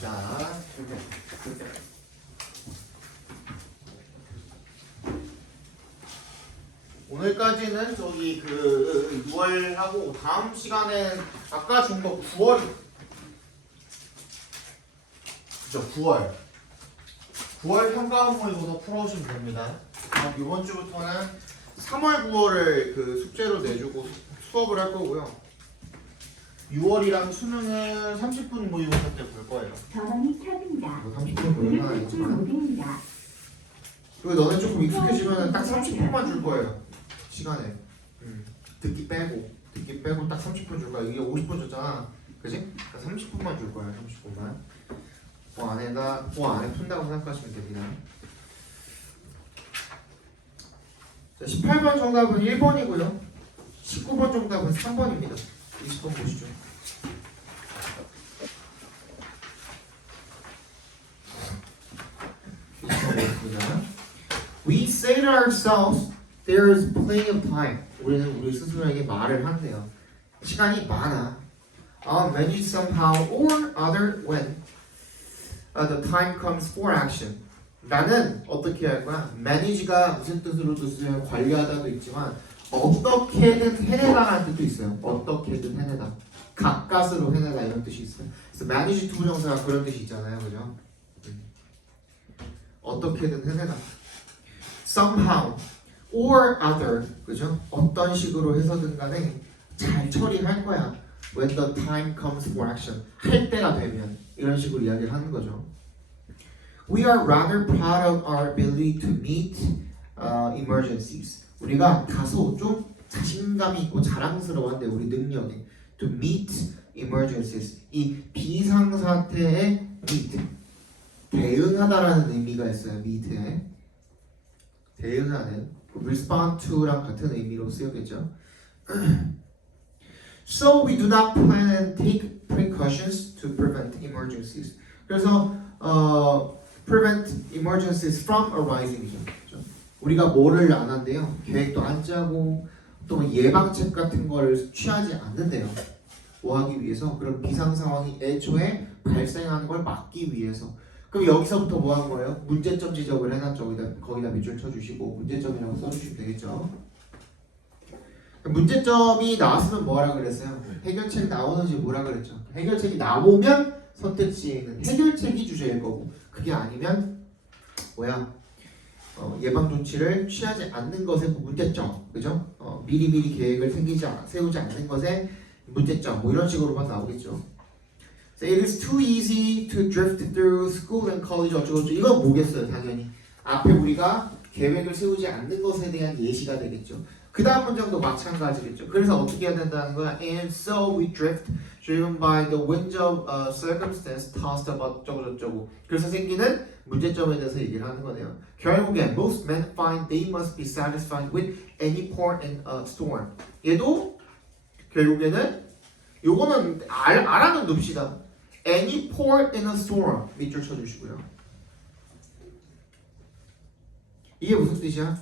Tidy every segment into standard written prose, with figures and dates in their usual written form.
자, 오늘까지는 저기 그 6월하고 다음 시간에 아까 준 거 9월 그죠? 9월 평가원 모의고사 풀어오시면 됩니다. 이번 주부터는 3월 9월을 그 숙제로 내주고 수업을 할 거고요. 6월이랑 수능은 30분 모의고사 때 볼 거예요. 전원이 켜진다. 30분 모의고사 아니지만 그리고 너네 조금 익숙해지면 딱 30분만 줄 거예요. 시간에 듣기 빼고 딱 30분 줄 거야. 이게 50분 줬잖아, 그지? 그러니까 30분만 줄 거야. 30분만. 그 안에 푼다고 생각하시면 됩니다. 자, 18번 정답은 1번이고요. 19번 정답은 3번입니다. 20번 보시죠. We say to ourselves, there is plenty of time. 우리는 우리 스스로에게 말을 한대요. 시간이 많아. I'll manage somehow or other when the time comes for action. 나는 어떻게 할 거야? manage가 무슨 뜻으로도 쓰여요? 관리하다도 있지만 어떻게든 해내다라는 뜻도 있어요. 어떻게든 해내다. 가까스로 해내다 이런 뜻이 있어요. 그래서 manage 투부정사가 그런 뜻이 있잖아요, 그죠? 어떻게든 해내다. somehow or other, 그죠? 어떤 식으로 해서든 간에 잘 처리할 거야. When the time comes for action. 할 때가 되면 이런 식으로 이야기를 하는 거죠. We are rather proud of our ability to meet emergencies. 우리가 다소 좀 자신감이 있고 자랑스러워한데 우리 능력이 to meet emergencies. 이 비상사태에 meet 대응하다라는 의미가 있어요. meet에 대응하는 respond to랑 같은 의미로 쓰였겠죠. So we do not plan and take precautions to prevent emergencies. 그래서 prevent emergencies from arising이죠. 우리가 뭐를 안 한대요. 계획도 안 짜고 또 예방책 같은 거를 취하지 않는데요. 뭐 하기 위해서? 그런 비상 상황이 애초에 발생하는 걸 막기 위해서. 그럼 여기서부터 뭐 한 거예요? 문제점 지적을 해놨죠. 거기다 밑줄 쳐주시고 문제점이라고 써주시면 되겠죠. 문제점이 나왔으면 뭐라 그랬어요? 해결책이 나오는지 뭐라 그랬죠? 해결책이 나오면 선택지에는 해결책이 주제일 거고 그게 아니면 예방 조치를 취하지 않는 것의 문제점, 그죠? 미리미리 계획을 세우지 않는 것의 문제점, 뭐 이런 식으로만 나오겠죠. So it is too easy to drift through school and college 어쩌고저쩌고. 이건 뭐겠어요, 당연히. 앞에 우리가 계획을 세우지 않는 것에 대한 예시가 되겠죠. 그 다음 문장도 마찬가지겠죠. 그래서 어떻게 해야 된다는 거야? And so we drift, driven by the winds of circumstance, tossed about 어쩌고저쩌고. 그래서 생기는 문제점에 대해서 얘기를 하는 거네요. 결국엔 most men find they must be satisfied with any port in a storm. 얘도 결국에는 요거는 알아는 둡시다. Any port in a storm 밑줄 쳐주시고요. 이게 무슨 뜻이야?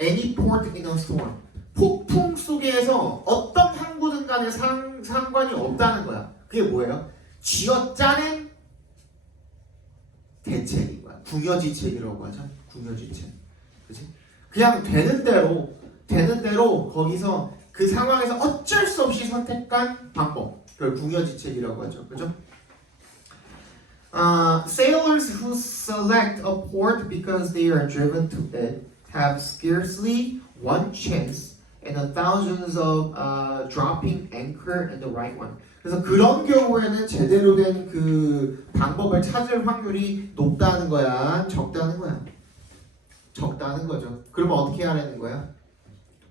Any port in a storm. 폭풍 속에서 어떤 항구든 간에 상관이 없다는 거야. 그게 뭐예요? 쥐어짜낸 대책인 거야. 궁여지책이라고 하죠. 궁여지책. 그치? 그냥 되는 대로 거기서 그 상황에서 어쩔 수 없이 선택한 방법. 그걸 궁여지책이라고 하죠. 그죠? Sailors who select a port because they are driven to it have scarcely one chance in a thousands of dropping anchor in the right one. 그래서 그런 경우에는 제대로 된 그 방법을 찾을 확률이 높다는 거야, 적다는 거야? 적다는 거죠. 그러면 어떻게 하라는 거야?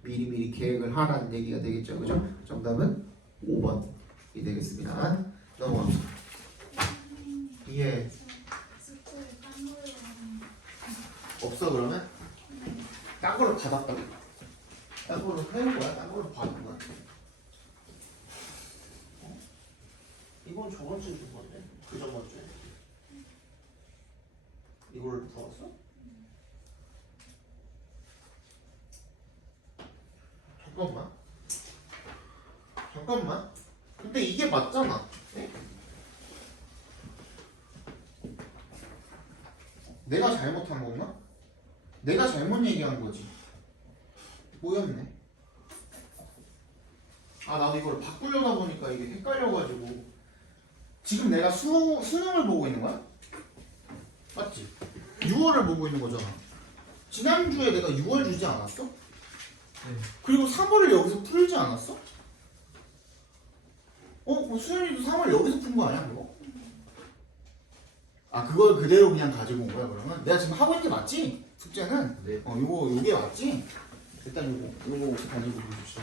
미리미리 계획을 하라는 얘기가 되겠죠, 그죠? 정답은 5번이 되겠습니다. 넘어갑시다. 예. 없어 그러면? 딴 걸로 받았다고? 딴 걸로 해온 거야? 딴 걸로 받은 거야? 이건 저번 주에 준 건데? 그 저번 주에? 이걸 풀었어? 잠깐만. 근데 이게 맞잖아. 네? 내가 잘못한 건가? 내가 잘못 얘기한 거지. 뭐였네? 아 나도 이걸 바꾸려다 보니까 이게 헷갈려가지고 지금 내가 수능을 보고 있는 거야? 맞지? 6월을 보고 있는 거잖아. 지난주에 내가 6월 주지 않았어? 네. 그리고 3월을 여기서 풀지 않았어? 뭐 수현이도 3월 여기서 푼 거 아니야 그거? 아 그걸 그대로 그냥 가지고 온 거야 그러면? 내가 지금 하고 있는 게 맞지? 숙제는? 네. 요게 맞지? 일단 요거 가지고 보십시오.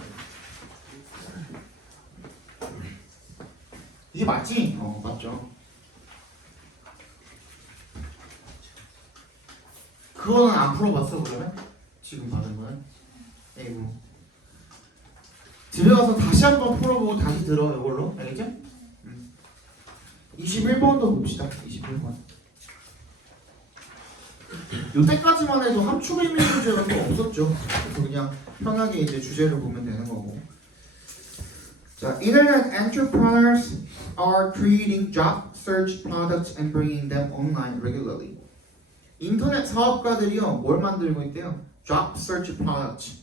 이게 맞지? 맞죠. 그거는 안 풀어봤어 그러면? 지금 받은 거는? 에이구. 집에 가서 다시 한번 풀어보고 다시 들어 이걸로 알겠죠? 21번도 봅시다. 21번. 요때까지만 해도 함축 의미 주제가 또 없었죠. 그래서 그냥 편하게 이제 주제를 보면 되는 거고. 자, Internet entrepreneurs are creating job search products and bringing them online regularly. 인터넷 사업가들이요, 뭘 만들고 있대요? Job search products,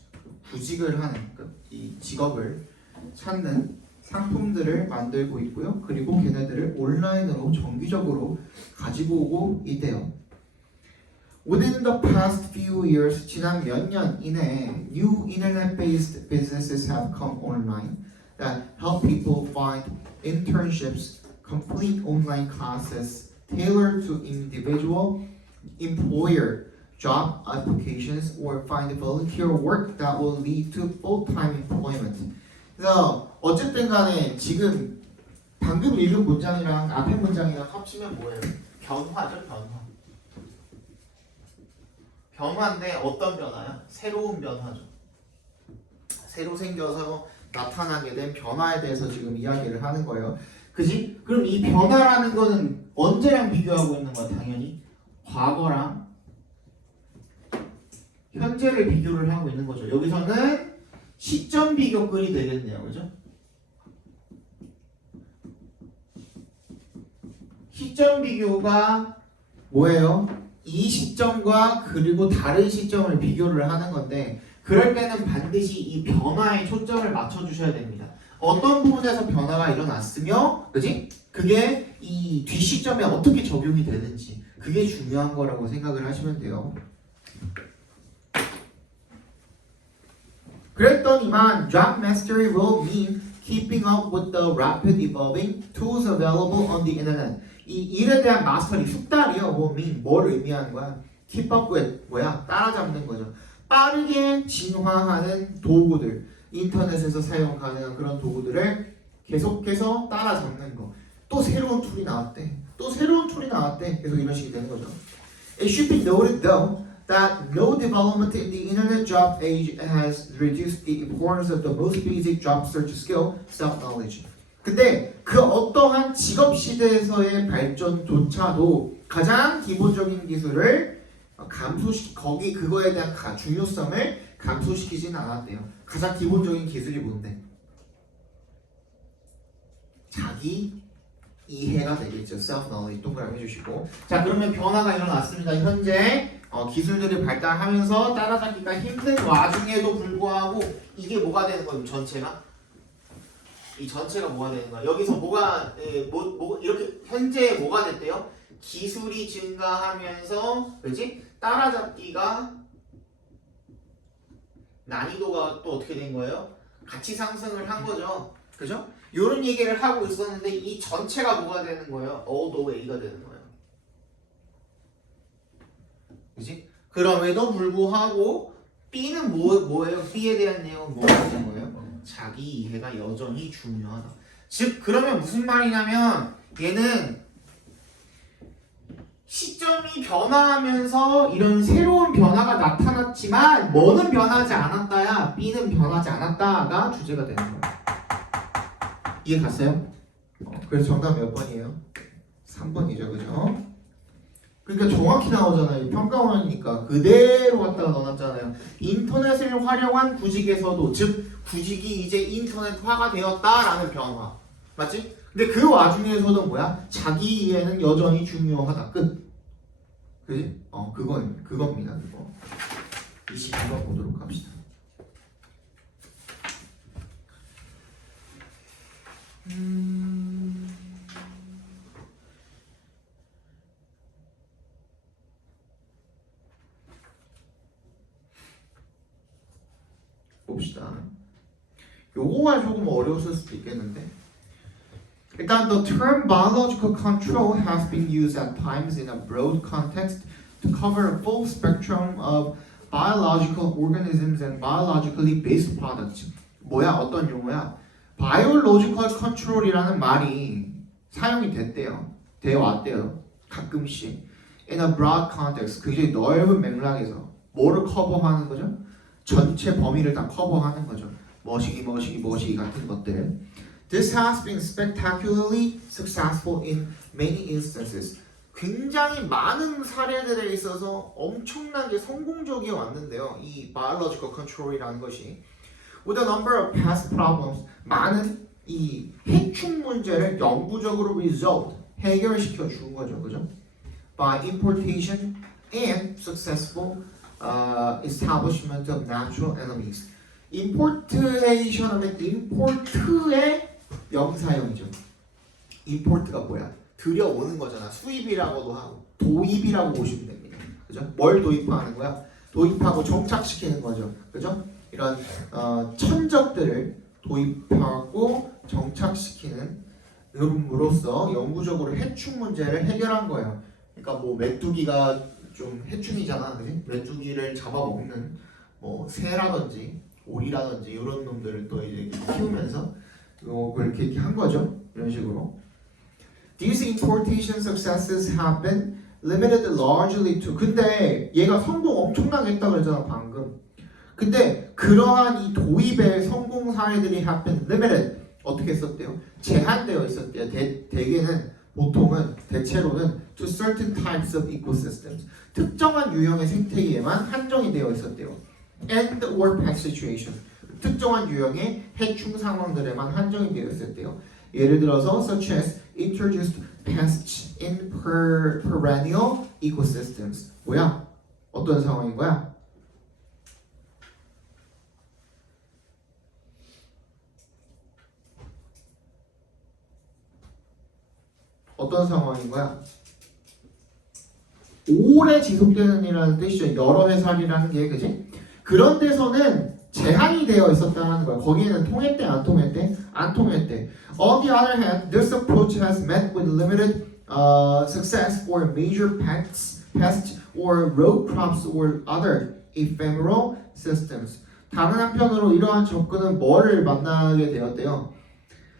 구직을 하는, 이 직업을 찾는 상품들을 만들고 있고요. 그리고 걔네들을 온라인으로 정기적으로 가지고 오고 있대요. Within the past few years, 지난 몇 년 이내에 new internet-based businesses have come online that help people find internships, complete online classes tailored to individual employer job applications, or find volunteer work that will lead to full-time employment. 그래서 어쨌든 간에 지금 방금 읽은 문장이랑 앞에 문장이랑 합치면 뭐예요? 변화죠, 변화. 변화인데 어떤 변화야? 새로운 변화죠. 새로 생겨서 나타나게 된 변화에 대해서 지금 이야기를 하는 거예요. 그지? 그럼 이 변화라는 거는 언제랑 비교하고 있는 거야? 당연히 과거랑 현재를 비교를 하고 있는 거죠. 여기서는 시점 비교글이 되겠네요. 그죠? 시점 비교가 뭐예요? 이 시점과 그리고 다른 시점을 비교를 하는 건데, 그럴 때는 반드시 이 변화에 초점을 맞춰 주셔야 됩니다. 어떤 부분에서 변화가 일어났으며, 그지? 그게 이 뒷시점에 어떻게 적용이 되는지, 그게 중요한 거라고 생각을 하시면 돼요. 그랬더니만 job mastery will mean keeping up with the rapid evolving tools available on the internet. 이 일에 대한 마스터리, 숙달이요. will mean 뭘 의미하는 거야? keep up with 뭐야? 따라잡는 거죠. 빠르게 진화하는 도구들, 인터넷에서 사용 가능한 그런 도구들을 계속해서 따라잡는 거. 또 새로운 툴이 나왔대. 또 새로운 툴이 나왔대. 계속 이런 식이 되는 거죠. It should be noted though that no development in the internet job age has reduced the importance of the most basic job search skill, self-knowledge. 근데 그 어떠한 직업 시대에서의 발전조차도 가장 기본적인 기술을 거기 그거에 대한 중요성을 감소시키지는 않았대요. 가장 기본적인 기술이 뭔데? 자기 이해가 되겠죠. self-knowledge 동그라미 해주시고. 자, 그러면 변화가 일어났습니다. 현재 기술들이 발달하면서 따라잡기가 힘든 와중에도 불구하고 이게 뭐가 되는 거예요? 전체가? 이 전체가 뭐가 되는 거야? 여기서 이렇게 현재 뭐가 됐대요? 기술이 증가하면서, 그렇지? 따라잡기가 난이도가 또 어떻게 된 거예요? 같이 상승을 한 거죠. 그죠? 이런 얘기를 하고 있었는데 이 전체가 뭐가 되는 거예요? all the way가 되는 거예요. 그지? 그럼에도 불구하고 B는 뭐예요? B에 대한 내용은 뭐가 되는 거예요? 자기 이해가 여전히 중요하다. 즉 그러면 무슨 말이냐면 얘는 시점이 변화하면서 이런 새로운 변화가 나타났지만 뭐는 변하지 않았다야, B는 변하지 않았다가 주제가 되는 거예요. 이해 갔어요? 그래서 정답 몇 번이에요? 3번이죠, 그죠? 그러니까 정확히 나오잖아요. 평가원이니까 그대로 갖다가 넣어놨잖아요. 인터넷을 활용한 구직에서도, 즉 구직이 이제 인터넷화가 되었다라는 변화, 맞지? 근데 그 와중에서도 뭐야? 자기 이해는 여전히 중요하다. 끝. 그지? 그겁니다. 그거. 22번 보도록 합시다. 봅시다. 요거가 조금 어려웠을 수도 있겠는데. 일단 the term biological control has been used at times in a broad context to cover a full spectrum of biological organisms and biologically based products. 뭐야? 어떤 용어야? biological control이라는 말이 사용이 됐대요. 되어 왔대요. 가끔씩. In a broad context. 굉장히 넓은 맥락에서 뭐를 커버하는 거죠? 전체 범위를 다 커버하는 거죠. 머시기 같은 것들. This has been spectacularly successful in many instances. 굉장히 많은 사례들에 있어서 엄청나게 성공적이어 왔는데요. 이 biological control이라는 것이 with a number of past problems 많은 이 해충 문제를 영구적으로 resolved 해결시켜 준 거죠, 그죠? By importation and successful establishment of natural enemies. importation 하면 import의 명사형이죠. import가 뭐야? 들여오는 거잖아. 수입이라고도 하고 도입이라고 보시면 됩니다. 그죠? 뭘 도입하는 거야? 도입하고 정착시키는 거죠. 그죠? 이런 천적들을 도입하고 정착시키는 음으로써 영구적으로 해충 문제를 해결한 거예요. 그러니까 뭐 메뚜기가 좀 해충이잖아, 그지? 메뚜기를 잡아먹는 뭐 새라든지 오리라든지 이런 놈들을 또 이제 키우면서 그렇게 한 거죠. 이런 식으로. These importation successes have been limited largely to. 근데 얘가 성공 엄청나게 했다 그랬잖아 방금. 근데 그러한 이 도입의 성공 사례들이 have been limited. 어떻게 했었대요? 제한되어 있었대요. 보통은 대체로는 to certain types of ecosystems. 특정한 유형의 생태계에만 한정이 되어 있었대요. And or pest situation. 특정한 유형의 해충 상황들에만 한정이 되어 있었대요. 예를 들어서 such as introduced pests in perennial ecosystems. 뭐야? 어떤 상황인 거야? 어떤 상황인 거야? 오래 지속되는 이라는 뜻이죠. 여러 해 살이라는 게, 그지? 그런 데서는 제한이 되어 있었다는 거야. 거기에는 통했대, 안 통했대? 안 통했대. On the other hand, this approach has met with limited success for major pests or row crops or other ephemeral systems. 다른 한편으로 이러한 접근은 뭐를 만나게 되었대요?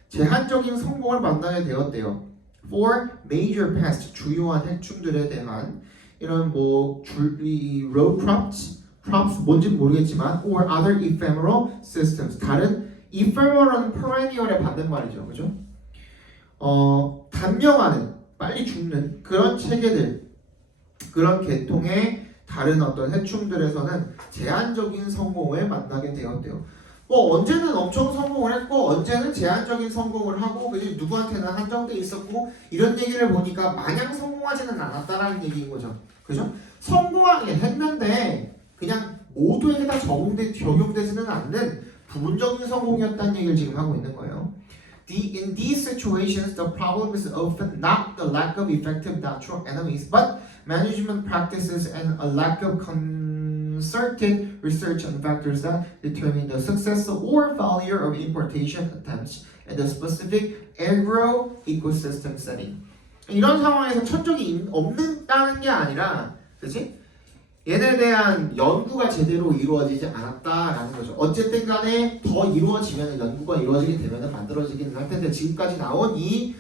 제한적인 성공을 만나게 되었대요. For major pests, 주요한 해충들에 대한 이런 row crops 뭔지 모르겠지만 or other ephemeral systems, 다른 ephemeral은 perennial의 반대말이죠, 그죠? 단명하는, 빨리 죽는 그런 체계들, 그런 계통의 다른 어떤 해충들에서는 제한적인 성공을 만나게 되었대요. 언제는 엄청 성공을 했고 언제는 제한적인 성공을 하고 그지 누구한테는 한정돼 있었고 이런 얘기를 보니까 마냥 성공하지는 않았다라는 얘기인 거죠. 그죠? 성공하긴 했는데 그냥 모두에게 다 적용되지는 않는 부분적인 성공이었다는 얘기를 지금 하고 있는 거예요. In these situations, the problem is often not the lack of effective natural enemies, but management practices and a lack of concerted research on factors that determine the success or failure of importation attempts in the specific agro-ecosystem setting. 이런 상황에서 천적이 없는다는 게 아니라, 그렇지? 얘네에 대한 연구가 제대로 이루어지지 않았다라는 거죠. 어쨌든 간에 더 이루어지면, 연구가 이루어지게 되면 만들어지긴 할 텐데 지금까지 나온 이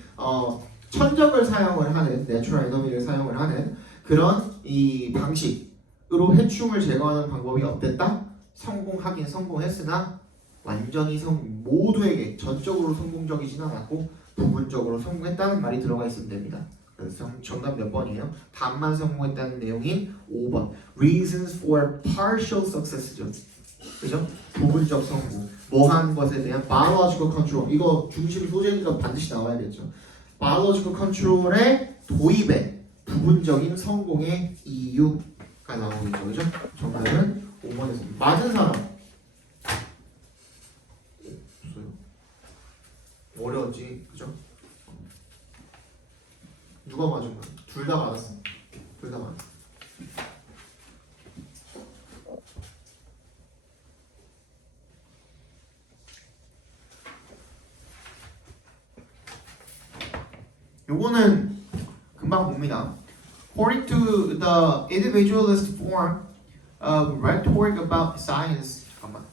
천적을 사용을 하는, 내추럴 에너미를 사용을 하는 그런 이 방식으로 해충을 제거하는 방법이 어땠다? 성공하긴 성공했으나 완전히 모두에게 전적으로 성공적이진 않았고 부분적으로 성공했다는 말이 들어가 있으면 됩니다. 그래서 정답 몇 번이에요? 반만 성공했다는 내용인 5번. Reasons for partial success죠. 그죠? 부분적 성공. 뭐 하는 것에 대한 biological control. 이거 중심 소재니까 반드시 나와야겠죠. biological control의 도입에 부분적인 성공의 이유가 나오겠죠. 그죠? 정답은 5번에서 맞은 사람 없어요. 어려웠지. 그죠? 누가 맞은 거야? 둘 다 맞았어. 둘 다 맞았어. 요거는 금방 봅니다. According to the individualist form of rhetoric about science. 잠깐만.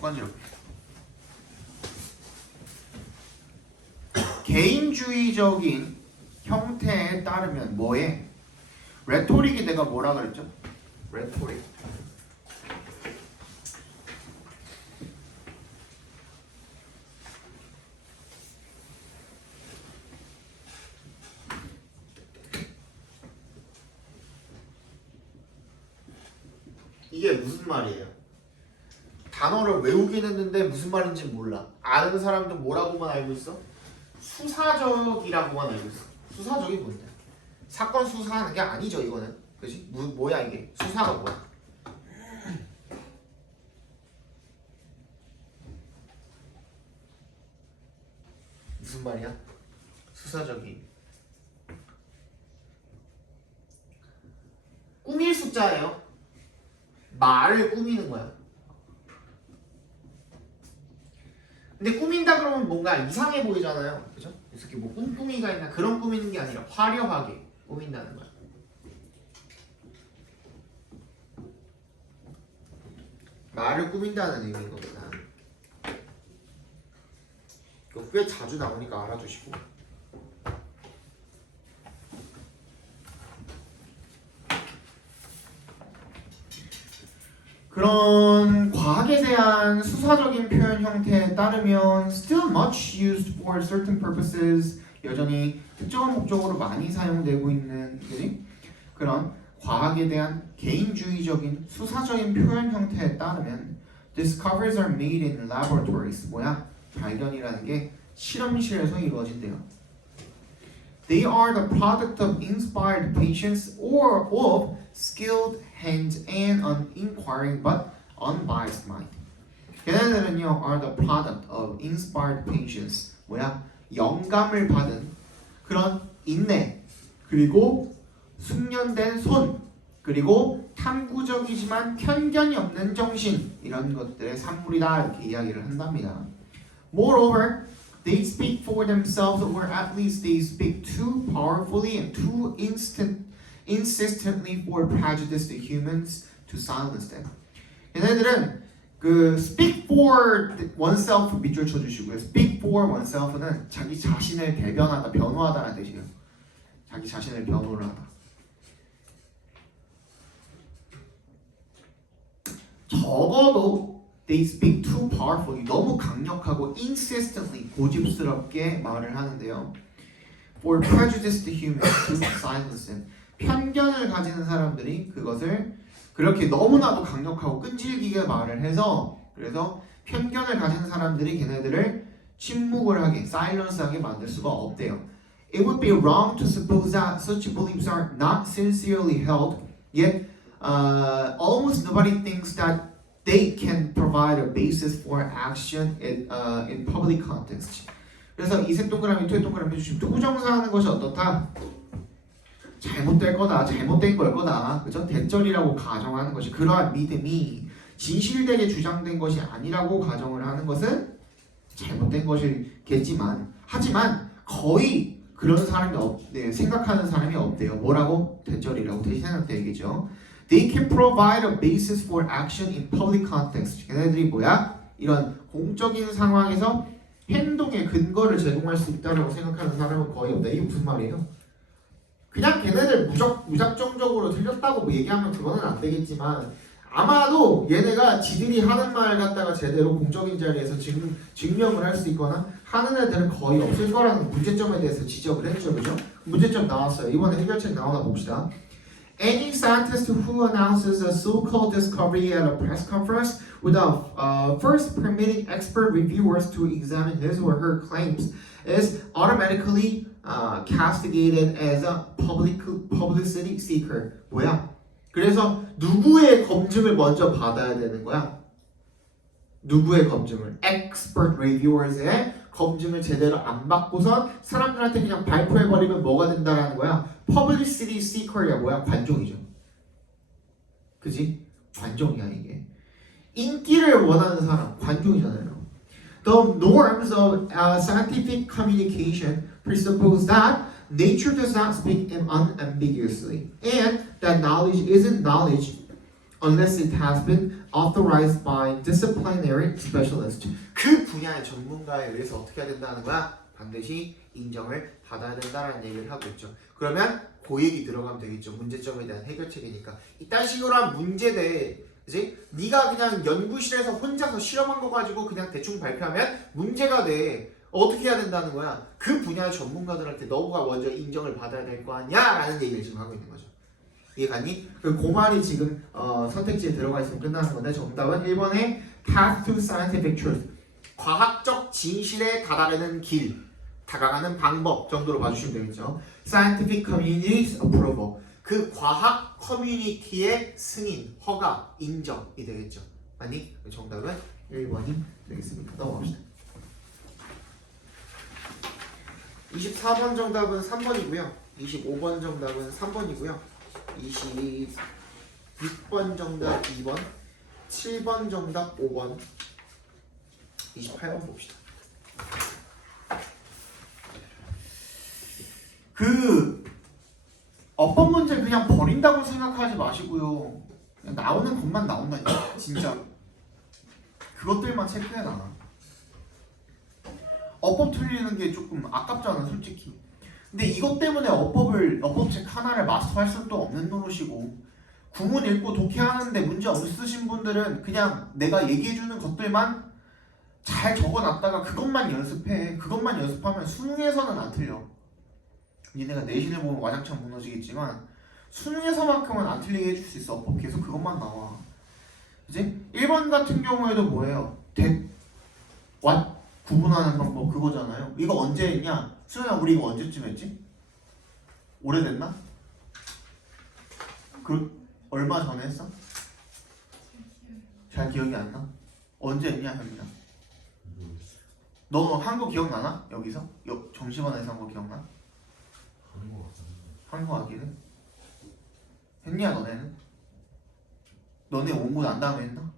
간지럽. 개인주의적인 형태에 따르면 뭐에? 레토릭이 내가 뭐라 그랬죠? 레토릭. 이게 무슨 말이에요? 단어를 외우긴 했는데 무슨 말인지 몰라. 아는 사람도 뭐라고만 알고 있어? 수사적이라고만 알고 있어. 수사적이 뭔데? 사건 수사하는 게 아니죠, 이거는. 그지? 뭐야 이게? 수사가 뭐야? 무슨 말이야? 수사적인. 꾸밀 숫자예요. 말을 꾸미는 거야. 근데 꾸민다 그러면 뭔가 이상해 보이잖아요. 그죠? 그래서 뭐 꿍꿍이가 있나 그런 꾸미는 게 아니라 화려하게 꾸민다는 거야. 말을 꾸민다는 의미인 겁니다. 이거 꽤 자주 나오니까 알아두시고. 그런 과학에 대한 수사적인 표현 형태에 따르면 still much used for certain purposes, 여전히 특정한 목적으로 많이 사용되고 있는 그런 과학에 대한 개인주의적인 수사적인 표현 형태에 따르면 discoveries are made in laboratories. 뭐야? 발견이라는 게 실험실에서 이루어진대요. They are the product of inspired patience or of skilled hands and an inquiring but unbiased mind. 걔네들은요 are the product of inspired patience. 뭐야? 영감을 받은 그런 인내, 그리고 숙련된 손, 그리고 탐구적이지만 편견이 없는 정신, 이런 것들의 산물이다 이렇게 이야기를 한답니다. Moreover, they speak for themselves, or at least they speak too powerfully and too insistently for prejudiced humans to silence them. 얘네들은 그 speak for oneself 밑줄 쳐주시고요. speak for oneself는 자기 자신을 대변하다, 변호하다라는 뜻이에요. 자기 자신을 변호를 하다. 적어도 they speak too powerfully, 너무 강력하고 insistently, 고집스럽게 말을 하는데요. For prejudiced humans to silence them. 편견을 가지는 사람들이 그것을 그렇게 너무나도 강력하고 끈질기게 말을 해서, 그래서 편견을 가진 사람들이 걔네들을 침묵을 하게, silence하게 만들 수가 없대요. It would be wrong to suppose that such beliefs are not sincerely held, yet almost nobody thinks that they can provide a basis for action in public context. 그래서 이 색 동그라미, 투의 동그라미 해주시면 투부정사하는 것이 어떻다? 잘못될 거다, 잘못된 걸 거다, 그죠? 대절이라고 가정하는 것이, 그러한 믿음이 진실되게 주장된 것이 아니라고 가정을 하는 것은 잘못된 것이겠지만, 하지만 거의 그런 사람이 생각하는 사람이 없대요. 뭐라고? 대절이라고 대신 생각되겠죠. They can provide a basis for action in public context. 걔네들이 뭐야? 이런 공적인 상황에서 행동의 근거를 제공할 수 있다고 생각하는 사람은 거의 없다. 이게 무슨 말이에요? 그냥 걔네들 무작정적으로 틀렸다고 뭐 얘기하면 그거는 안 되겠지만, 아마도 얘네가 지들이 하는 말 갖다가 제대로 공적인 자리에서 증명을 할 수 있거나 하는 애들은 거의 없을 거라는 문제점에 대해서 지적을 했죠. 그죠? 문제점 나왔어요. 이번에 해결책 나오나 봅시다. Any scientist who announces a so-called discovery at a press conference without first permitting expert reviewers to examine his or her claims is automatically castigated as a publicity seeker. 뭐야? 그래서 누구의 검증을 먼저 받아야 되는 거야? 누구의 검증을? expert reviewers의 검증을 제대로 안 받고선 사람들한테 그냥 발표해버리면 뭐가 된다라는 거야? publicity seeker야 뭐야? 관종이죠. 그지? 관종이야 이게. 인기를 원하는 사람, 관종이잖아요. The norms of scientific communication presuppose that nature does not speak unambiguously and that knowledge isn't knowledge unless it has been authorized by disciplinary specialist. 그 분야의 전문가에 의해서 어떻게 해야 된다는 거야? 반드시 인정을 받아야 된다는 얘기를 하고 있죠. 그러면 그 얘기 들어가면 되겠죠. 문제점에 대한 해결책이니까. 이딴 식으로 한 문제대 그지? 네가 그냥 연구실에서 혼자서 실험한 거 가지고 그냥 대충 발표하면 문제가 돼. 어떻게 해야 된다는 거야? 그 분야의 전문가들한테 너가 먼저 인정을 받아야 될 거 아니야? 라는 얘기를 지금 하고 있는 거죠. 이해갔니? 그 말이 지금 선택지에 들어가 있으면 끝나는 건데 정답은 1번의 path to scientific truth. 과학적 진실에 다다르는 길, 다가가는 방법 정도로 봐주시면 되겠죠. Scientific community's approval. 그 과학 커뮤니티의 승인, 허가, 인정이 되겠죠. 맞니? 정답은 1번이 되겠습니다. 넘어갑시다. 24번 정답은 3번이고요. 25번 정답은 3번이고요. 26번 정답 2번, 7번 정답 5번, 28번 봅시다. 그 어법 문제 그냥 버린다고 생각하지 마시고요. 그냥 나오는 것만 나온다니까. 진짜 그것들만 체크해놔. 어법 틀리는 게 조금 아깝잖아 솔직히. 근데 이것 때문에 어법책 하나를 마스터할 수도 없는 노릇이고, 구문 읽고 독해하는데 문제 없으신 분들은 그냥 내가 얘기해주는 것들만 잘 적어놨다가 그것만 연습해. 그것만 연습하면 수능에서는 안 틀려. 니네가 내신을 보면 와장창 무너지겠지만 수능에서만큼은 안 틀리게 해줄 수 있어. 어법 계속 그것만 나와. 그치? 1번 같은 경우에도 뭐예요? what 구분하는 방법 그거잖아요. 이거 언제 했냐? 수연아 우리 이거 언제쯤 했지? 오래됐나? 얼마 전에 했어? 잘 기억이 안 나? 언제 했냐 현민아? 너 한 거 기억나나? 여기서? 정시반에서 한 거 기억나? 한 거 같긴 해. 했냐 너네는? 너네 온고 난 다음에 했나?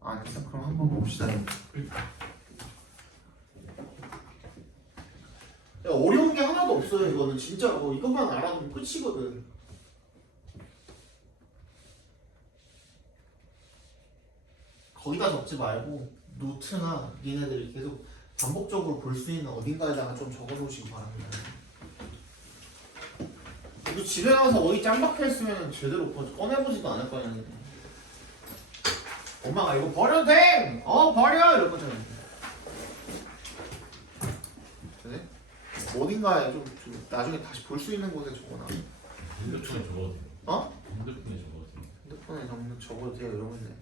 안 했어? 그럼 한번 봅시다. 야, 어려운 게 하나도 없어요. 이거는 진짜 이것만 알아두면 끝이거든. 거기다 적지 말고 노트나 니네들이 계속 반복적으로 볼 수 있는 어딘가에다가 좀 적어놓으시기 바랍니다. 이거 집에 가서 어디 짱박혀있으면 제대로 꺼내보지도 않을 거 아니야. 엄마가 이거 버려도 돼! 버려! 이럴 거잖아. 그래? 어딘가에 좀 나중에 다시 볼 수 있는 곳에 적어놔. 핸드폰에 적어도 돼요. 어? 핸드폰에 적어도 돼요. 핸드폰에 적어도 돼요 이러면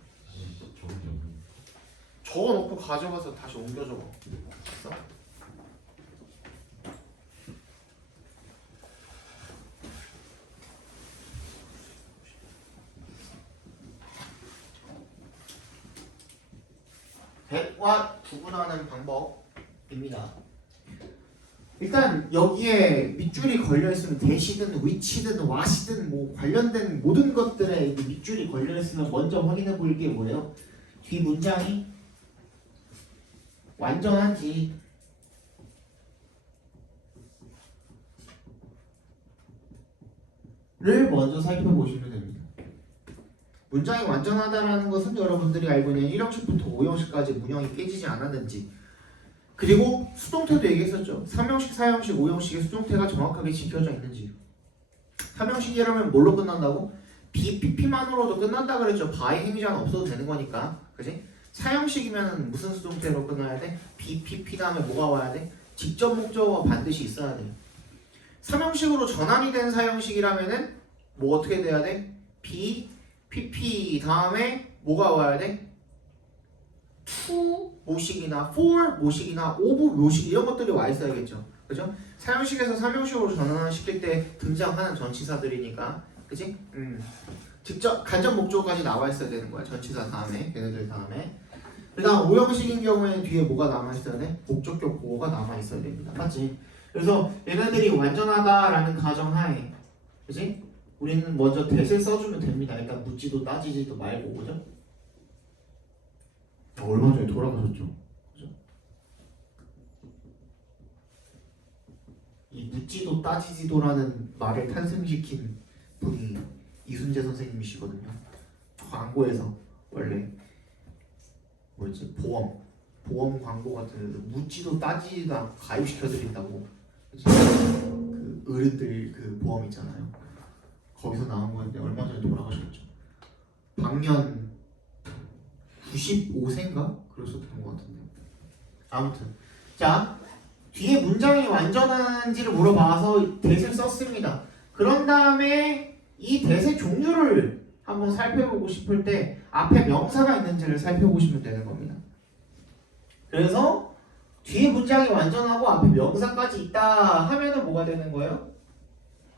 적은 게 없는. 적어놓고 가져가서 다시 옮겨 적어. 됐어? that과 구분하는 방법입니다. 일단 여기에 밑줄이 걸려있으면 that이든 which든 what이든 뭐 관련된 모든 것들에 이 밑줄이 걸려있으면 먼저 확인해 볼 게 뭐예요? 뒤 문장이 완전한지 를 먼저 살펴보시면 됩니다. 문장이 완전하다라는 것은 여러분들이 알고 있는 1형식부터 5형식까지 문형이 깨지지 않았는지, 그리고 수동태도 얘기했었죠. 3형식, 4형식, 5형식의 수동태가 정확하게 지켜져 있는지. 3형식이라면 뭘로 끝난다고? BPP만으로도 끝난다 그랬죠. by 행위자는 없어도 되는 거니까. 그지? 4형식이면 무슨 수동태로 끝나야 돼? BPP 다음에 뭐가 와야 돼? 직접 목적어가 반드시 있어야 돼. 3형식으로 전환이 된 4형식이라면은 뭐 어떻게 돼야 돼? B, PP 다음에 뭐가 와야 돼? to 모식이나 for 모식이나 of 모식 이런 것들이 와 있어야겠죠. 그죠? 사용식에서 삼형식으로 전환시킬 때 등장하는 전치사들이니까, 그지? 직접 간접 목적어까지 나와 있어야 되는 거야. 전치사 다음에, 걔네들 다음에. 그다음 오형식인 경우에는 뒤에 뭐가 남아 있어야 돼? 목적격 보호가 남아 있어야 됩니다. 맞지? 그래서 얘네들이 완전하다라는 가정하에, 그지? 우리는 먼저 대을 써주면 됩니다. 일단 묻지도 따지지도 말고, 그죠? 얼마 전에 돌아가셨죠? 그죠? 이 묻지도 따지지도라는 말을 탄생시킨 분이 이순재 선생님이시거든요. 광고에서 원래 뭐였지? 보험 광고 같은 데서 묻지도 따지지도 않고 가입시켜드린다고, 그 어른들 그 보험 있잖아요. 거기서 나온 건데 얼마 전에 돌아가셨죠. 방년 95세인가? 그러셨던 것 같은데. 아무튼 자, 뒤에 문장이 완전한지를 물어봐서 대을 썼습니다. 그런 다음에 이 대의 종류를 한번 살펴보고 싶을 때 앞에 명사가 있는지를 살펴보시면 되는 겁니다. 그래서 뒤에 문장이 완전하고 앞에 명사까지 있다 하면은 뭐가 되는 거예요?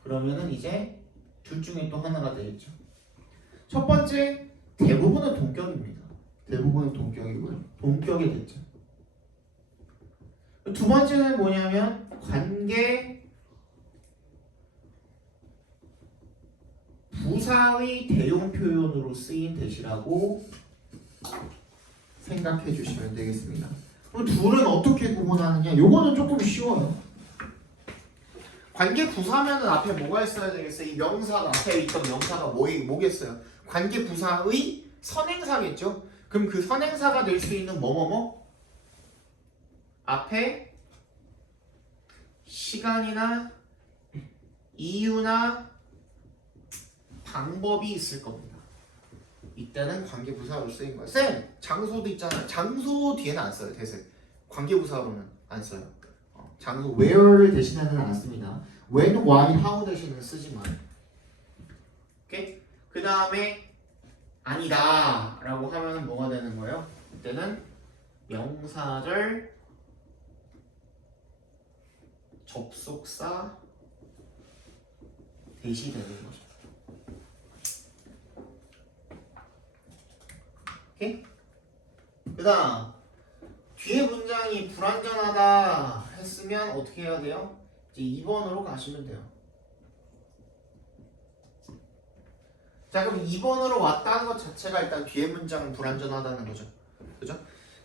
그러면은 이제 둘 중에 또 하나가 되겠죠. 첫 번째, 대부분은 동격입니다. 대부분은 동격이고요. 동격이 됐죠. 두 번째는 뭐냐면 관계 부사의 대용 표현으로 쓰인 대시라고 생각해 주시면 되겠습니다. 그럼 둘은 어떻게 구분하느냐? 요거는 조금 쉬워요. 관계 부사면은 앞에 뭐가 있어야 되겠어요? 이 명사가 앞에 있던 명사가 뭐겠어요? 관계 부사의 선행사겠죠? 그럼 그 선행사가 될 수 있는 뭐뭐뭐? 앞에 시간이나 이유나 방법이 있을 겁니다. 이때는 관계부사로 쓰인 거예요. 쌤! 장소도 있잖아요. 장소 뒤에는 안 써요. 대세. 관계부사로는 안 써요. 장소 where를 대신하는 안 씁니다. when, why, how 대신은 쓰지만. 오케이? 그 다음에 아니다 라고 하면 뭐가 되는 거예요? 이때는 명사절 접속사 대시 되는 거죠. 오케이? 그 다음 뒤에 문장이 불완전하다 했으면 어떻게 해야 돼요? 이제 2번으로 가시면 돼요. 자, 그럼 2번으로 왔다는 것 자체가 일단 뒤에 문장은 불완전하다는 거죠. 그죠?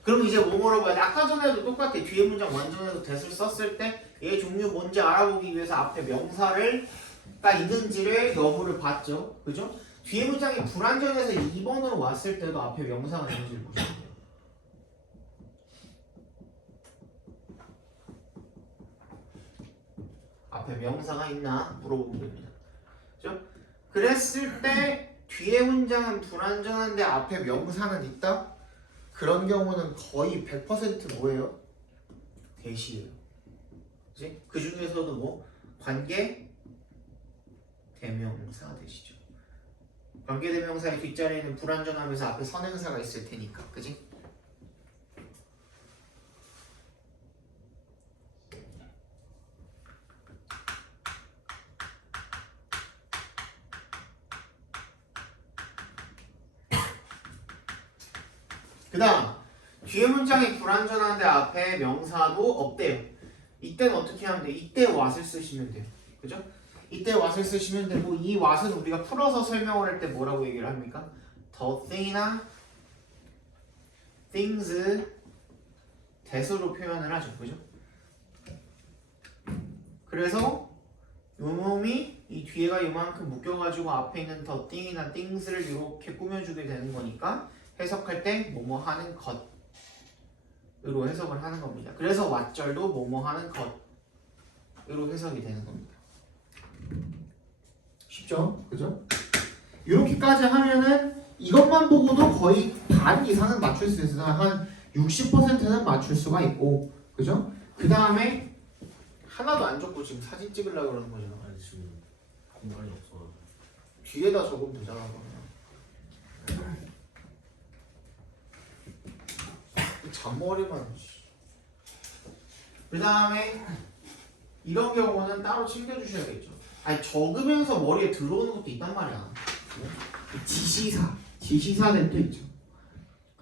그럼 이제 뭐 물어봐야 돼? 아까 전에도 똑같아. 뒤에 문장 완전해서 대을 썼을 때 얘 종류 뭔지 알아보기 위해서 앞에 명사를 딱 있는지를 여부를 봤죠. 그죠? 뒤에 문장이 불완전해서 2번으로 왔을 때도 앞에 명사가 있는지를 보시면 돼요. 앞에 명사가 있나 물어보면 됩니다. 그죠? 그랬을 때 뒤에 문장은 불완전한데 앞에 명사는 있다? 그런 경우는 거의 100% 뭐예요? 대시예요. 그치? 그 중에서도 뭐 관계 대명사 대시죠. 관계 대명사의 뒷자리에는 불완전하면서 앞에 선행사가 있을 테니까, 그지? 그 다음 뒤에 문장이 불완전한데 앞에 명사도 없대요. 이때는 어떻게 하면 돼? 이때 what을 쓰시면 돼요. 그죠? 이때 what을 쓰시면 되고 이 what은 우리가 풀어서 설명을 할 때 뭐라고 얘기를 합니까? the thing이나 things 대수로 표현을 하죠. 그죠? 그래서 요놈이 이 뒤에가 요만큼 묶여가지고 앞에 있는 the thing이나 things를 이렇게 꾸며주게 되는 거니까 해석할 때 뭐뭐 하는 것으로 해석을 하는 겁니다. 그래서 왓절도 뭐뭐 하는 것으로 해석이 되는 겁니다. 쉽죠? 그죠? 이렇게까지 하면은 이것만 보고도 거의 반 이상은 맞출 수 있어요. 한 60%는 맞출 수가 있고, 그죠? 그 다음에 하나도 안 줬고 지금 사진 찍으려고 그러는 거죠. 아니 지금 공간이 없어. 뒤에다 적으면 되잖아. 잔머리만. 그 다음에 이런 경우는 따로 챙겨주셔야겠죠. 아니 적으면서 머리에 들어오는 것도 있단 말이야. 지시사대도 있죠.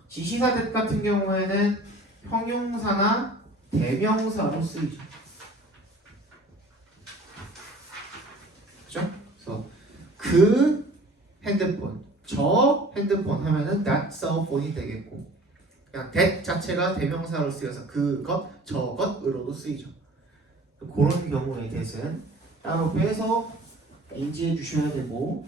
지시사대 같은 경우에는 형용사나 대명사로 쓰이죠. 그렇죠? 그래서 그 핸드폰, 저 핸드폰 하면은 that cell phone이 되겠고, 그냥 that 자체가 대명사로 쓰여서 그것, 저것으로도 쓰이죠. 그런 경우에 대해서는 따로 빼서 인지해 주셔야 되고,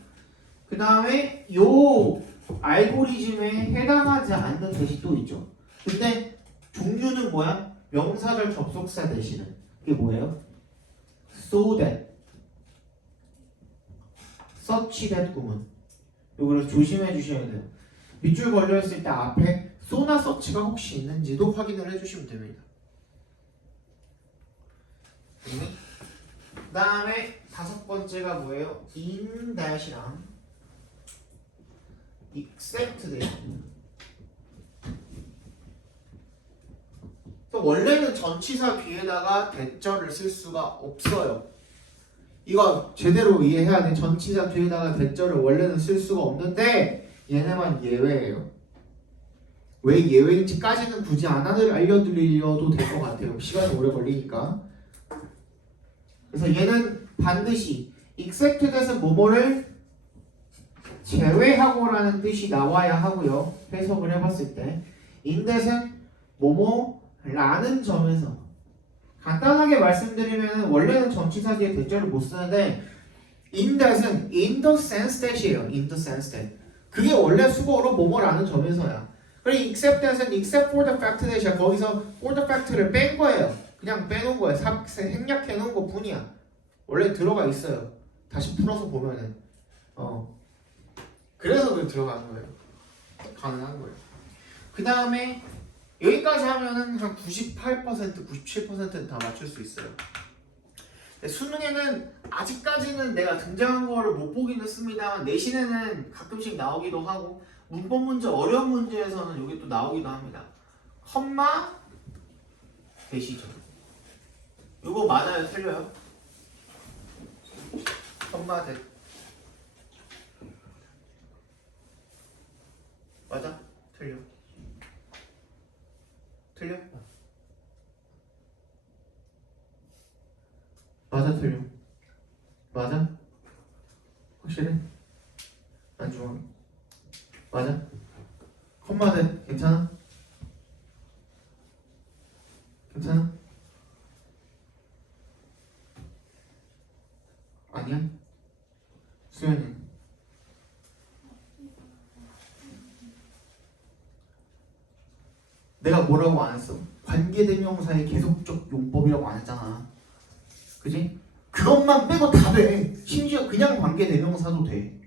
그 다음에 요 알고리즘에 해당하지 않는 대시 또 있죠. 근데 종류는 뭐야? 명사절 접속사 대신은 이게 뭐예요? So that, such that 구문. 요거를 조심해 주셔야 돼요. 밑줄 걸려 있을 때 앞에 so나 such가 혹시 있는지도 확인을 해주시면 됩니다. 그 다음에 다섯 번째가 뭐예요? in that이랑 except that. 원래는 전치사 뒤에다가 대절을 쓸 수가 없어요. 이거 제대로 이해해야 돼. 전치사 뒤에다가 대절을 원래는 쓸 수가 없는데 얘네만 예외예요. 왜 예외인지까지는 굳이 안 알려드리려도 될 것 같아요. 시간이 오래 걸리니까. 그래서 얘는 반드시 except that은 뭐뭐를 제외하고라는 뜻이 나와야 하고요. 해석을 해봤을 때 in that은 뭐뭐라는 점에서 간단하게 말씀드리면 원래는 전치사 뒤에 대절을 못 쓰는데 in that은 in the sense that이에요. in the sense that. 그게 원래 수거로 뭐뭐라는 점에서야. 그리고 except that은 except for the fact that이야. 거기서 for the fact를 뺀 거예요. 그냥 빼놓은 거예요. 생략해 놓은 것 뿐이야. 원래 들어가 있어요. 다시 풀어서 보면은 그래서 그 들어가는 거예요. 가능한 거예요. 그 다음에 여기까지 하면은 한 98%, 97%는 다 맞출 수 있어요. 수능에는 아직까지는 내가 등장한 거를 못 보긴 했습니다만 내신에는 가끔씩 나오기도 하고 문법 문제, 어려운 문제에서는 여기 또 나오기도 합니다. 컴마 대시죠. 이거 맞아요? 틀려요? 컴마 대 맞아? 틀려? 틀려? 맞아 틀려? 맞아? 확실해? 안 좋아? 맞아? 컴마 대 괜찮아? 괜찮아? 아니야? 수연이 내가 뭐라고 안 했어? 관계대명사의 계속적 용법이라고 안 했잖아. 그지? 그것만 빼고 다 돼. 심지어 그냥 관계대명사도 돼.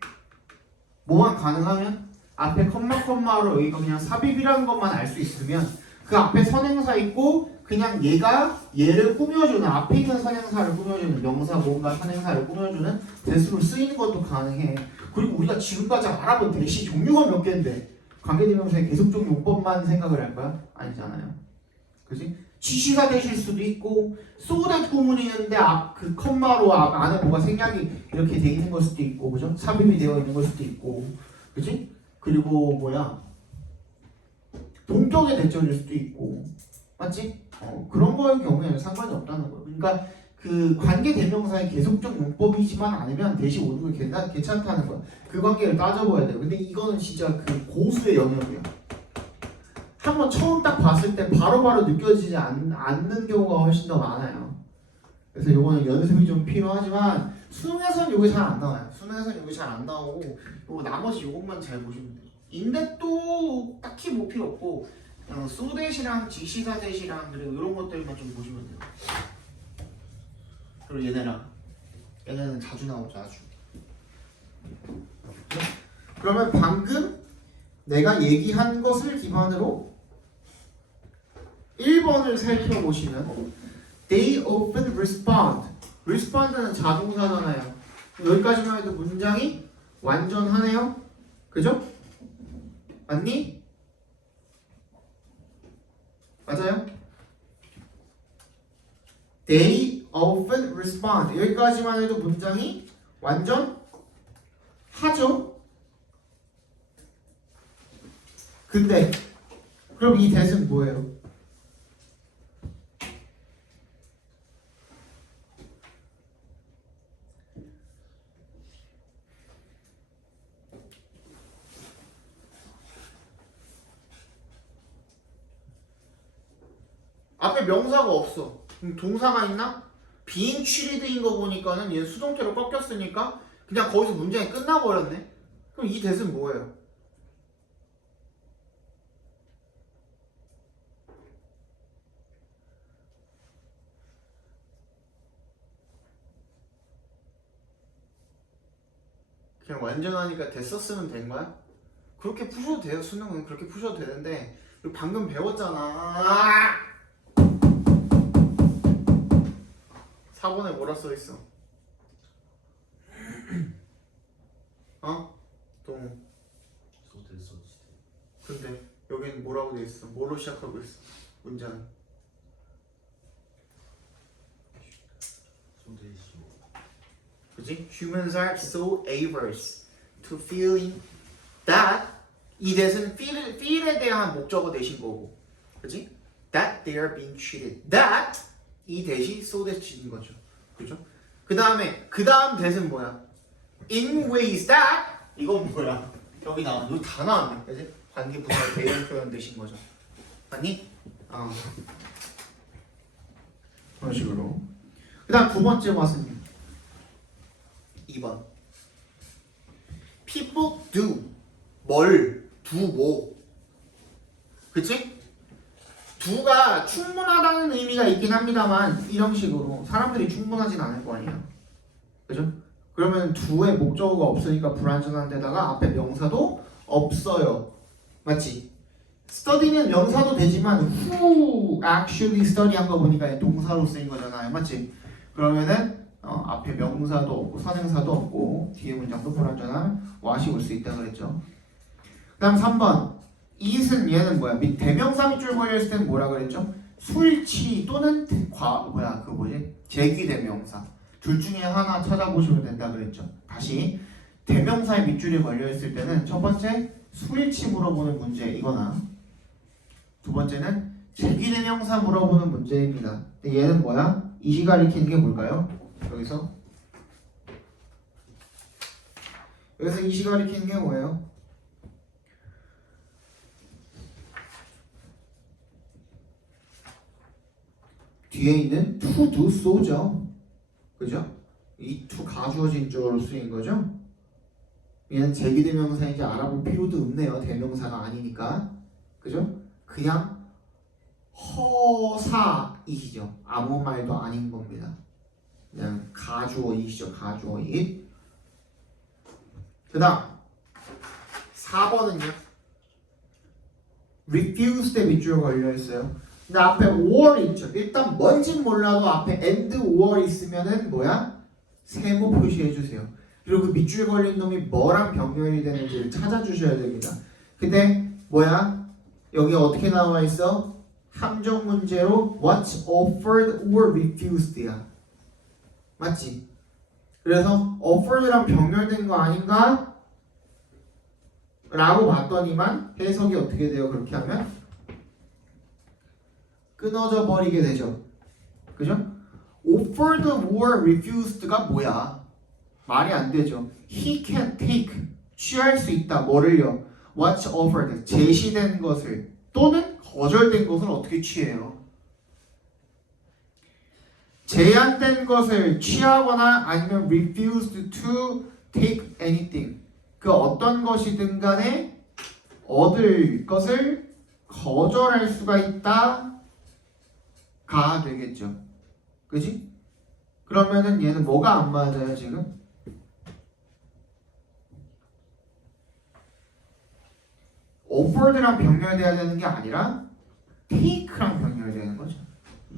뭐만 가능하면 앞에 컴마로 여기가 그냥 삽입이라는 것만 알 수 있으면 그 앞에 선행사 있고 그냥 얘가 얘를 꾸며주는 앞에 있는 선행사를 꾸며주는 명사 뭔가 선행사를 꾸며주는 대수로 쓰이는 것도 가능해. 그리고 우리가 지금까지 알아본 대시 종류가 몇 개인데 관계대명사의 계속적 용법만 생각을 할 거야? 아니잖아요. 그지? 지시사 되실 수도 있고 소댓 구문이 있는데 그 컴마로 안에 뭐가 생략이 이렇게 돼 있는 걸 수도 있고 그죠? 삽입이 되어 있는 걸 수도 있고 그지? 그리고 동격의 대절일 수도 있고 맞지? 그런 거의 경우에는 상관이 없다는 거예요. 그러니까 그 관계 대명사의 계속적 용법이지만 않으면 대시 오는 게 괜찮다는 거야. 그 관계를 따져봐야 돼요. 근데 이거는 진짜 그 고수의 영역이야. 한번 처음 딱 봤을 때 바로바로 느껴지지 않는 경우가 훨씬 더 많아요. 그래서 이거는 연습이 좀 필요하지만 수능에서는 이게 잘 안 나와요. 수능에서는 이게 잘 안 나오고 요 나머지 이것만 잘 보시면 돼요. 인데또 딱히 뭐 필요 없고 그냥 소댓이랑 지시사댓이랑 그리고 이런 것들만 좀 보시면 돼요. 그리고 얘네는 자주 나오죠. 아주. 그러면 방금 내가 얘기한 것을 기반으로 1번을 살펴보시면 They often respond. respond는 자동사잖아요. 여기까지만 해도 문장이 완전하네요. 그죠? 맞니? 맞아요? They often respond. 여기까지만 해도 문장이 완전 하죠. 근데 그럼 이 that은 뭐예요? 앞에 명사가 없어. 그럼 동사가 있나? being treated인 거 보니까는 얘 수동태로 꺾였으니까 그냥 거기서 문장이 끝나버렸네. 그럼 이 that은 뭐예요? 그냥 완전하니까 that 썼으면 된 거야? 그렇게 푸셔도 돼요. 수능은 그렇게 푸셔도 되는데 방금 배웠잖아. 4번에 뭐라 써있어? 어? 동우. 소대. 근데 여기는 뭐라고 돼 있어? 뭐로 시작하고 있어? 문장은 소대시. 그지? Humans are so averse to feeling that 이 that은 feel에 대한 목적어 대신 거고 그지? That they are being treated that 이 that이 so that인 거죠 그죠? 그 다음에 그 다음 that은 뭐야? In ways that 이건 뭐야? 여기 나와 여기 다 나왔네 그지? 관계 부사의 대형 표현 되신 거죠 맞니? 그런 식으로 그 다음 두 번째 왔습니다 2번 People do 뭘 do 뭐 그치? do가 충분하다는 의미가 있긴 합니다만 이런 식으로 사람들이 충분하진 않을 거 아니에요 그죠? 그러면 do의 목적어가 없으니까 불완전한 데다가 앞에 명사도 없어요 맞지? study는 명사도 되지만 who actually study 한 거 보니까 동사로 쓰인 거잖아요 맞지? 그러면은 앞에 명사도 없고 선행사도 없고 뒤에 문장도 불완전한 what이 올 수 있다 그랬죠 그 다음 3번 it은 얘는 뭐야? 대명사 밑줄 걸려있을 때는 뭐라 그랬죠? 술치 또는 제귀대명사 둘 중에 하나 찾아보시면 된다 그랬죠 다시 대명사의 밑줄이 걸려있을 때는 첫 번째 술치 물어보는 문제 이거나 두 번째는 제귀대명사 물어보는 문제입니다 근데 얘는 뭐야? it이 가리키는 게 뭘까요? 여기서 it이 가리키는 게 뭐예요? 뒤에 있는 to, do, so죠 그죠? 이 to 가주어진 쪽으로 쓰인 거죠? 얘는 제기대명사인지 알아볼 필요도 없네요 대명사가 아니니까 그죠? 그냥 허사이시죠 아무 말도 아닌 겁니다 그냥 가주어이시죠 가주어이 그 다음 4번은요 refuse에 밑줄 걸려있어요 근데 앞에 or 있죠 일단 뭔진 몰라도 앞에 and or 있으면은 뭐야? 세모 표시해주세요 그리고 그 밑줄 걸린 놈이 뭐랑 병렬이 되는지를 찾아주셔야 됩니다 근데 뭐야? 여기 어떻게 나와 있어? 함정 문제로 what's offered or refused야 맞지? 그래서 offered랑 병렬된 거 아닌가? 라고 봤더니만 해석이 어떻게 돼요? 그렇게 하면 끊어져 버리게 되죠 그죠? offered or refused가 뭐야? 말이 안 되죠 he can take 취할 수 있다 뭐를요? what's offered 제시된 것을 또는 거절된 것을 어떻게 취해요? 제한된 것을 취하거나 아니면 refused to take anything 그 어떤 것이든 간에 얻을 것을 거절할 수가 있다 가 되겠죠 그지? 그러면은 얘는 뭐가 안 맞아요 지금? offered랑 병렬돼야 되는 게 아니라 take랑 병렬되는 거죠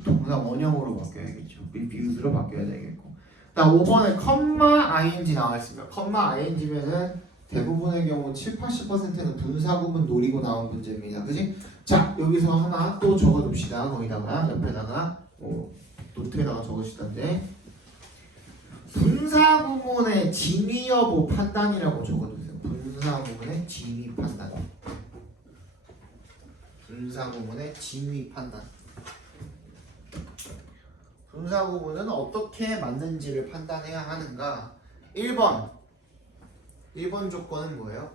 동사 원형으로 바뀌어야겠죠 refused로 바뀌어야 되겠고 나 5번에 컴마 ing 나와 있습니다. 컴마 ing면은 대부분의 경우 7, 80%는 분사구문 노리고 나온 문제입니다. 그지? 자, 여기서 하나 또 적어둡시다. 거기다가 옆에다가 노트에다가 적으시던데 분사구문의 진위 여부 판단이라고 적어주세요. 분사구문의 진위 판단. 분사구문의 진위 판단. 분사구문은 어떻게 맞는지를 판단해야 하는가? 1번 조건은 뭐예요?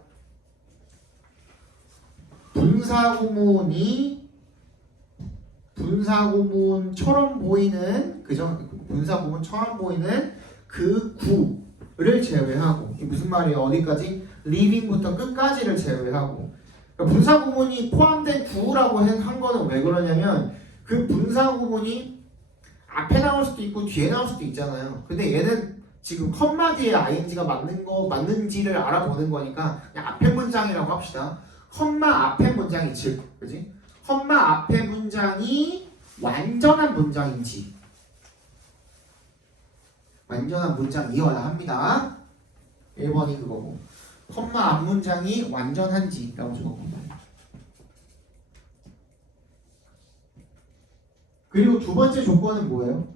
분사구문처럼 보이는 그죠? 분사구문처럼 보이는 그 구를 제외하고 이게 무슨 말이에요? 어디까지? living부터 끝까지를 제외하고 그러니까 분사구문이 포함된 구라고 한 거는 왜 그러냐면 그 분사구문이 앞에 나올 수도 있고 뒤에 나올 수도 있잖아요. 근데 얘는 지금 컴마 뒤에 ing가 맞는지를 알아보는 거니까 그냥 앞에 문장이라고 합시다. 컴마 앞에 문장이 즉, 그지? 컴마 앞에 문장이 완전한 문장인지 완전한 문장이어야 합니다. 1번이 그거고 컴마 앞 문장이 완전한지라고 적어봅니다. 그리고 두 번째 조건은 뭐예요?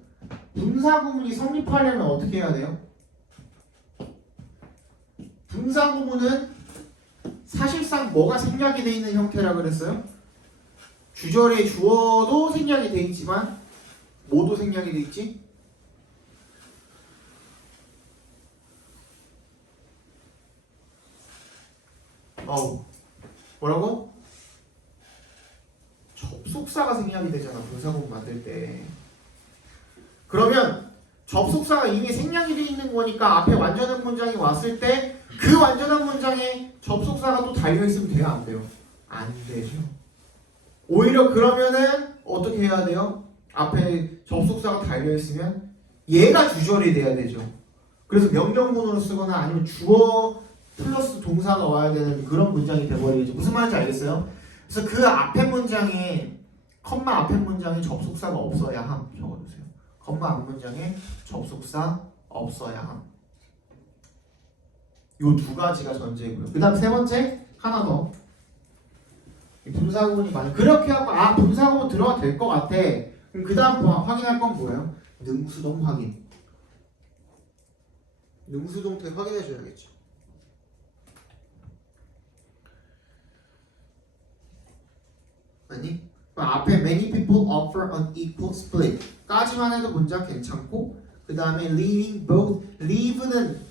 분사구문이 성립하려면 어떻게 해야 돼요? 분사구문은 사실상 뭐가 생략이 되어 있는 형태라 그랬어요? 주절의 주어도 생략이 되어 있지만 뭐도 생략이 되어 있지? 뭐라고? 접속사가 생략이 되잖아. 분사구문 만들 때. 그러면 접속사가 이미 생략이 되어 있는 거니까 앞에 완전한 문장이 왔을 때 그 완전한 문장에 접속사가 또 달려있으면 돼요? 안 돼요? 안 되죠. 오히려 그러면은 어떻게 해야 돼요? 앞에 접속사가 달려있으면 얘가 주절이 돼야 되죠. 그래서 명령문으로 쓰거나 아니면 주어 플러스 동사가 와야 되는 그런 문장이 돼버리죠. 무슨 말인지 알겠어요? 그래서 그 앞에 문장에 컴마 앞에 문장에 접속사가 없어야 함 적어주세요. 컴마 앞 문장에 접속사 없어야 함. 요 두 가지가 전제고요. 그 다음 세 번째 하나 더. 분사구문이 많이 그렇게 하고 분사구문 들어가 될 것 같아. 그럼 그 다음 확인할 건 뭐예요? 능수동 확인. 능수동태 확인해 줘야겠죠. 아니? 앞에 many people offer an equal split 까지만 해도 문장 괜찮고 그 다음에 leaving both leave는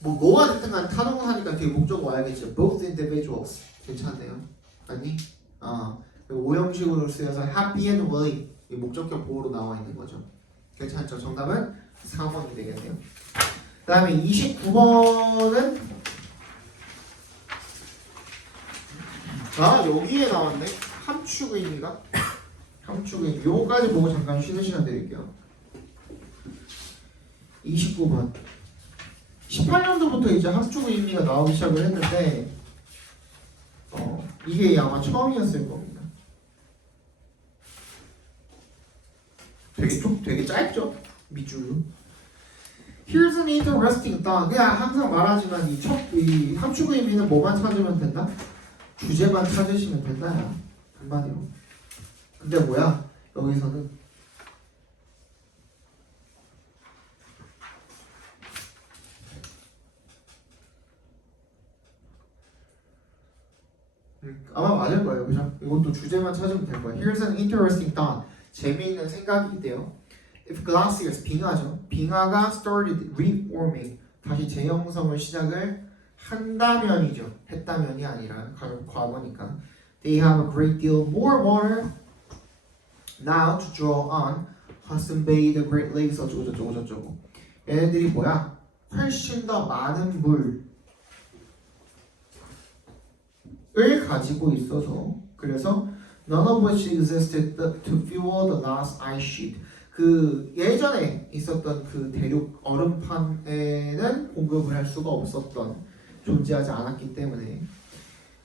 뭐가 됐든 간에 타동을 하니까 뒤에 목적어 와야겠죠. both individuals 괜찮네요. 아니? 오형식으로 쓰여서 happy and willing 목적격 보호로 나와 있는 거죠. 괜찮죠? 정답은 4번이 되겠네요. 그 다음에 29번은 여기에 나왔네. 함축 의미가 함축 의미 요거까지 보고 잠깐 쉬는 시간 드릴게요. 29번 18년도부터 이제 함축 의미가 나오기 시작을 했는데 이게 아마 처음이었을 겁니다. 되게 짧죠? 밑줄로. Here's an interesting thought. 그냥 항상 말하지만 이 함축 의미는 뭐만 찾으면 된다? 주제만 찾으시면 된다. 한마디로. 근데 뭐야? 여기서는 아마 맞을 거예요. 그죠? 이것도 주제만 찾으면 될 거예요. Here's an interesting thought. 재미있는 생각이 있대요. If glaciers, 빙하죠. 빙하가 started reforming. 다시 재형성을 시작을 한다면이죠. 했다면이 아니라 과거니까. They have a great deal more water now to draw on. Hudson Bay, the Great Lakes, 어쩌고. 얘네들이 뭐야? 훨씬 더 많은 물을 가지고 있어서 그래서 none of which existed to fuel the last ice sheet. 그 예전에 있었던 그 대륙 얼음판에는 공급을 할 수가 없었던 존재하지 않았기 때문에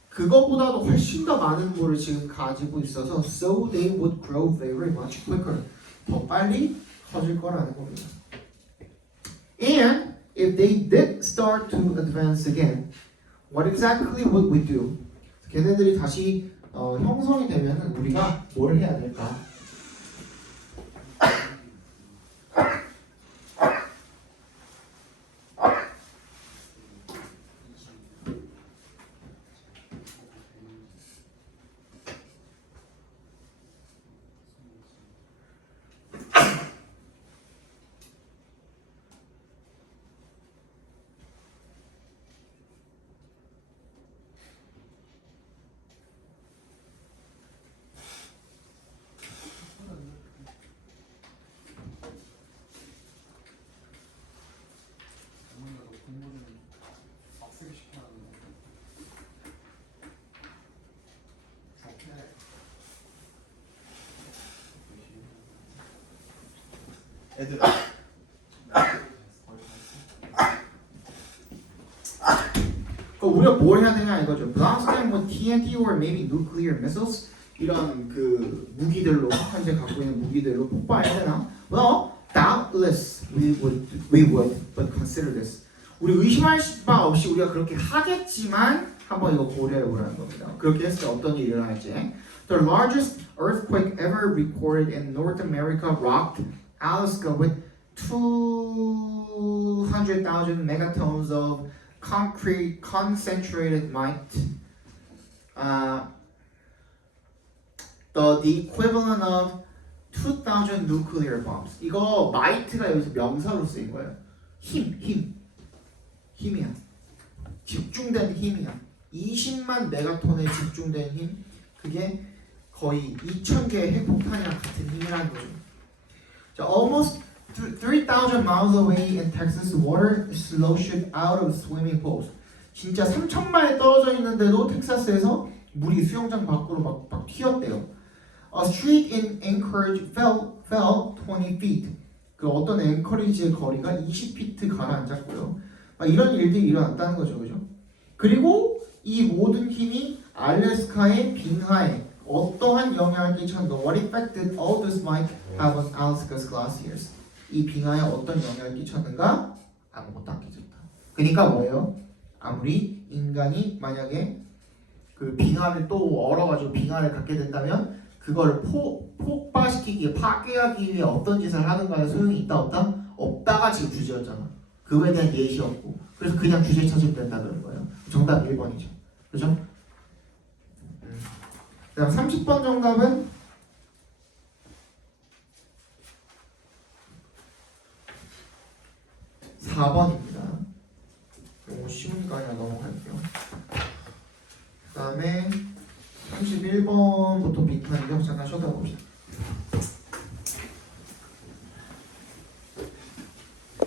그거보다도 훨씬 더 많은 물을 지금 가지고 있어서 so they would grow very much quicker. 더 빨리 커질 거라는 겁니다. And if they did start to advance again, what exactly would we do? 걔네들이 다시 형성이 되면은 우리가 뭘 해야 될까? 어머니가 너 공부 좀 빡세게 시켜놨는데 애들 우리가 뭘 해야 되냐 이거죠. blast them with TNT or maybe nuclear missiles 이런 그 무기들로 현재 갖고 있는 무기들로 폭발해야 되나? Well, doubtless we would, but consider this. 우리 의심할 바 없이 우리가 그렇게 하겠지만 한번 이거 고려해 보라는 겁니다. 그렇게 했을 때 어떤 일이 일어날지. The largest earthquake ever recorded in North America rocked Alaska with 200,000 megatons of concrete concentrated might. The equivalent of 2,000 nuclear bombs. 이거 might가 여기서 명사로 쓰인 거예요. 힘이야. 집중된 힘이야. 20만 메가톤에 집중된 힘. 그게 거의 2,000개의 핵폭탄이랑 같은 힘이라는 거죠. 자, almost 3,000 miles away in Texas, water sloshed out of swimming pools. 진짜 3,000마일 떨어져 있는데도 텍사스에서 물이 수영장 밖으로 막 튀었대요. A street in Anchorage fell 20 feet. 그 어떤 앵커리지의 거리가 20피트 가라앉았고요. 막 이런 일들이 일어났다는 거죠, 그죠? 그리고 이 모든 힘이 알래스카의 빙하에 어떠한 영향을 끼쳤는가? What effect did all this might have on Alaska's glaciers? 이 빙하에 어떤 영향을 끼쳤는가? 아무것도 안 끼쳤다. 그러니까 뭐예요? 아무리 인간이 만약에 그 빙하를 또 얼어가지고 빙하를 갖게 된다면 그걸 폭발시키기, 파괴하기 위해 어떤 짓을 하는가에 소용이 있다 없다? 없다가 지금 주제였잖아. 그거에 대한 예시였고 그래서 그냥 주제 찾으면 된다 그런 거예요. 정답 1번이죠. 그죠? 그 다음 30번 정답은 4번입니다. 너무 쉬우니까 그냥 넘어갈게요. 그 다음에 31번부터 비슷한데요. 잠깐 쉬어다 봅시다.